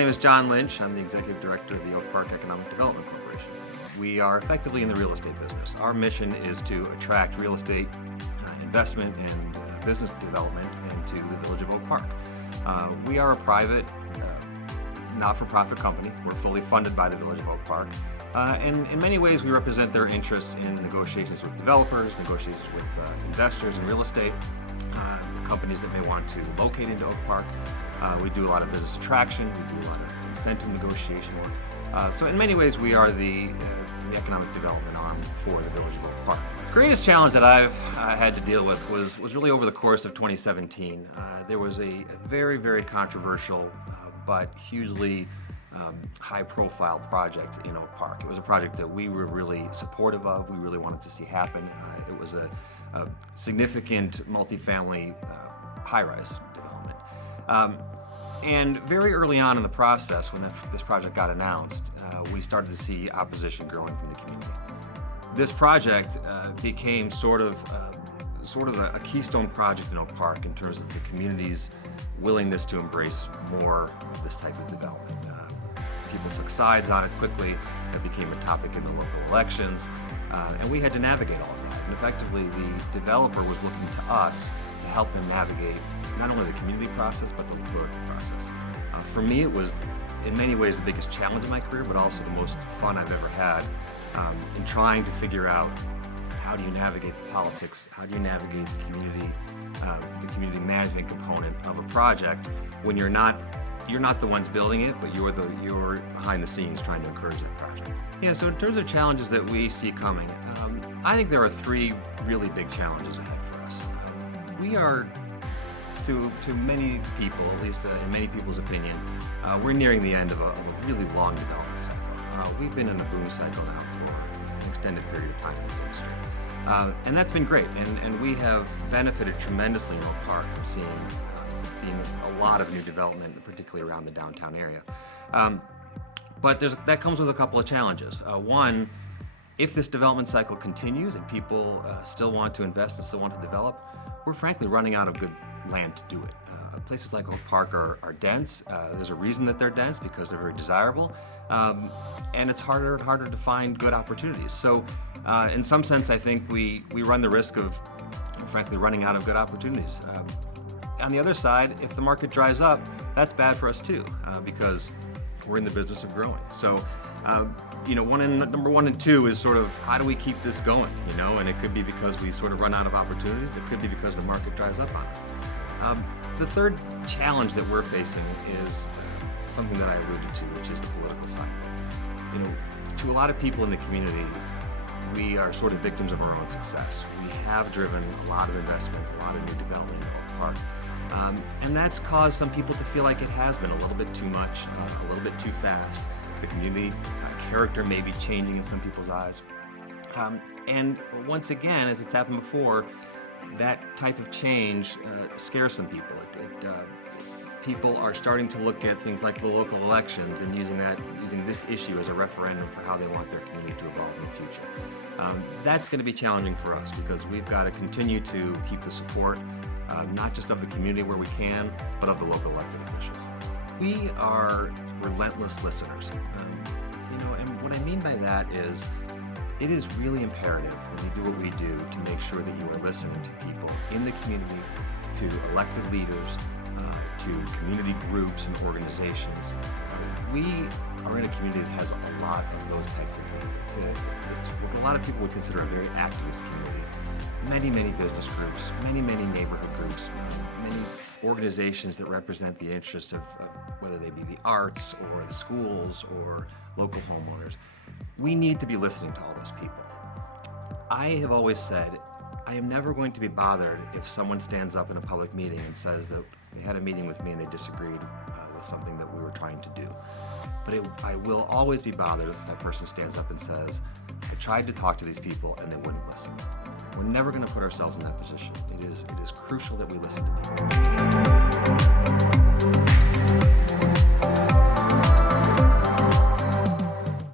name is John Lynch. I'm the Executive Director of the Oak Park Economic Development Corporation. We are effectively in the real estate business. Our mission is to attract real estate investment and business development into the village of Oak Park. We are a private, not-for-profit company. We're fully funded by the village of Oak Park. And in many ways, we represent their interests in negotiations with developers, negotiations with investors in real estate, companies that may want to locate into Oak Park. We do a lot of business attraction. We do a lot of incentive negotiation work. So in many ways, we are the economic development arm for the village of Oak Park. The greatest challenge that I've had to deal with was really over the course of 2017. There was a very, very controversial but hugely high-profile project in Oak Park. It was a project that we were really supportive of. We really wanted to see happen. It was a significant multifamily high-rise development. And very early on in the process, when this project got announced, we started to see opposition growing from the community. This project became sort of a keystone project in Oak Park in terms of the community's willingness to embrace more of this type of development. People took sides on it quickly. It became a topic in the local elections, and we had to navigate all of that. And effectively, the developer was looking to us to help them navigate not only the community process, but the political process. For me, it was in many ways the biggest challenge of my career, but also the most fun I've ever had in trying to figure out how do you navigate the politics, how do you navigate the community management component of a project when you're not the ones building it, but you're behind the scenes trying to encourage that project. Yeah, so in terms of challenges that we see coming, I think there are three really big challenges ahead for us. We are, to many people, at least in many people's opinion, we're nearing the end of a really long development cycle. We've been in a boom cycle now for an extended period of time in this industry. And that's been great, and we have benefited tremendously in Oak Park from seeing a lot of new development, particularly around the downtown area. But that comes with a couple of challenges. One, if this development cycle continues and people still want to invest and still want to develop, we're frankly running out of good land to do it. Places like Oak Park are dense. There's a reason that they're dense, because they're very desirable. And it's harder and harder to find good opportunities. So in some sense, I think we run the risk of, frankly, running out of good opportunities. On the other side, if the market dries up, that's bad for us too, because we're in the business of growing. So, number one and two is sort of how do we keep this going, and it could be because we sort of run out of opportunities. It could be because the market dries up on us. The third challenge that we're facing is something that I alluded to, which is the political cycle. To a lot of people in the community, we are sort of victims of our own success. We have driven a lot of investment, a lot of new development in Oak Park. And that's caused some people to feel like it has been a little bit too much, a little bit too fast. The community character may be changing in some people's eyes. And once again, as it's happened before, that type of change scares some people. People are starting to look at things like the local elections and using this issue as a referendum for how they want their community to evolve in the future. That's going to be challenging for us because we've got to continue to keep the support, not just of the community where we can, but of the local elected officials. We are relentless listeners. And what I mean by that is, it is really imperative when we do what we do to make sure that you are listening to people in the community, to elected leaders, to community groups and organizations. We are in a community that has a lot of those types of things. It's what a lot of people would consider a very activist community. Many business groups, many neighborhood groups, many organizations that represent the interests of whether they be the arts or the schools or local homeowners. We need to be listening to all those people. I have always said, I am never going to be bothered if someone stands up in a public meeting and says that they had a meeting with me and they disagreed with something that we were trying to do. But I will always be bothered if that person stands up and says, I tried to talk to these people and they wouldn't listen. We're never going to put ourselves in that position. It is crucial that we listen to people.